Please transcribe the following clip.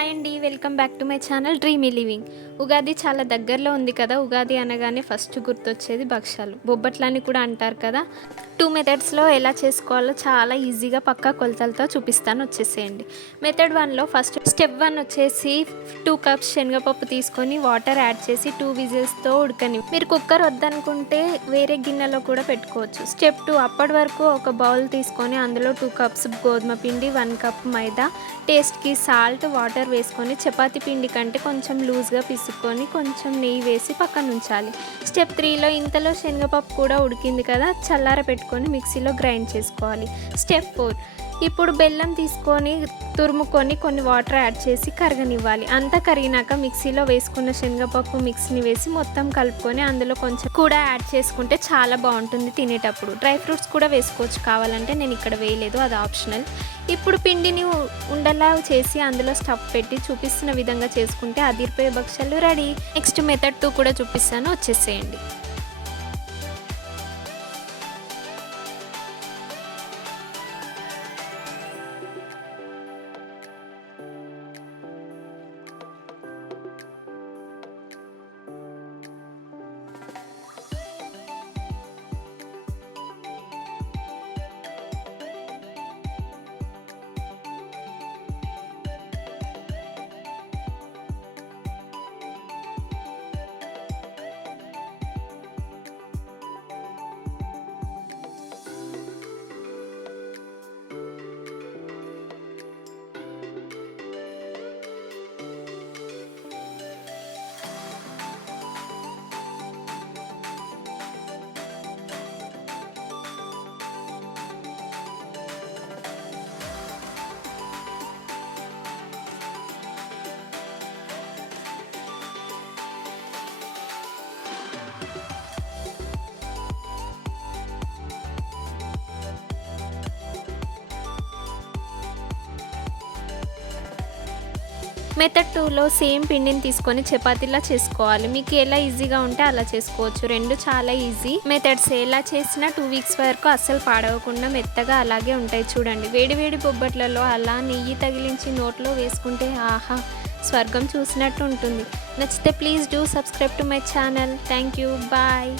Hi అండి, welcome back to my channel dreamy living. Ugadi చాలా దగ్గరలో ఉంది కదా. ఉగాది అనగానే ఫస్ట్ గుర్తొచ్చేది భక్షాలు, బొబ్బట్లని కూడా అంటారు కదా. 2 మెథడ్స్లో ఎలా చేసుకోవాలో చాలా ఈజీగా పక్కా కొలతలతో చూపిస్తాను, వచ్చేసేయండి. మెథడ్ 1లో ఫస్ట్ స్టెప్ 1 వచ్చేసి 2 కప్స్ శనగపప్పు తీసుకొని వాటర్ యాడ్ చేసి 2 విజిల్స్తో ఉడకని. మీరు కుక్కర్ వద్దనుకుంటే వేరే గిన్నెలో కూడా పెట్టుకోవచ్చు. స్టెప్ 2 అప్పటి వరకు ఒక బౌల్ తీసుకొని అందులో 2 కప్స్ గోధుమ పిండి, 1 కప్ మైదా, టేస్ట్కి సాల్ట్, వాటర్ వేసుకొని చపాతీ పిండి కంటే కొంచెం లూజ్గా పిసుక్కొని కొంచెం నెయ్యి వేసి పక్కన ఉంచాలి. స్టెప్ 3లో ఇంతలో శనగపప్పు కూడా ఉడికింది కదా, చల్లార పెట్టుకొని మిక్సీలో గ్రైండ్ చేసుకోవాలి. స్టెప్ 4 ఇప్పుడు బెల్లం తీసుకొని తురుముకొని కొన్ని వాటర్ యాడ్ చేసి కరగనివ్వాలి. అంతా కరిగినాక మిక్సీలో వేసుకున్న శనగపప్పు మిక్స్ని వేసి మొత్తం కలుపుకొని అందులో కొంచెం కూడా యాడ్ చేసుకుంటే చాలా బాగుంటుంది తినేటప్పుడు. డ్రై ఫ్రూట్స్ కూడా వేసుకోవచ్చు కావాలంటే, నేను ఇక్కడ వేయలేదు, అది ఆప్షనల్. ఇప్పుడు పిండిని ఉండలా చేసి అందులో స్టఫ్ పెట్టి చూపిస్తున్న విధంగా చేసుకుంటే అదిరిపోయే భక్షాలు రెడీ. నెక్స్ట్ మెథడ్ 2 కూడా చూపిస్తాను, వచ్చేసేయండి. మెథడ్ 2లో సేమ్ పిండిని తీసుకొని చపాతీలా చేసుకోవాలి. మీకు ఎలా ఈజీగా ఉంటే అలా చేసుకోవచ్చు, రెండు చాలా ఈజీ మెథడ్స్. ఎలా చేసినా 2 వీక్స్ వరకు అస్సలు పాడవకుండా మెత్తగా అలాగే ఉంటాయి. చూడండి, వేడి వేడి బొబ్బట్లలో అలా నెయ్యి తగిలించి నోట్లో వేసుకుంటే ఆహా, స్వర్గం చూసినట్టు ఉంటుంది. నచ్చితే please do subscribe to my channel. Thank you, bye.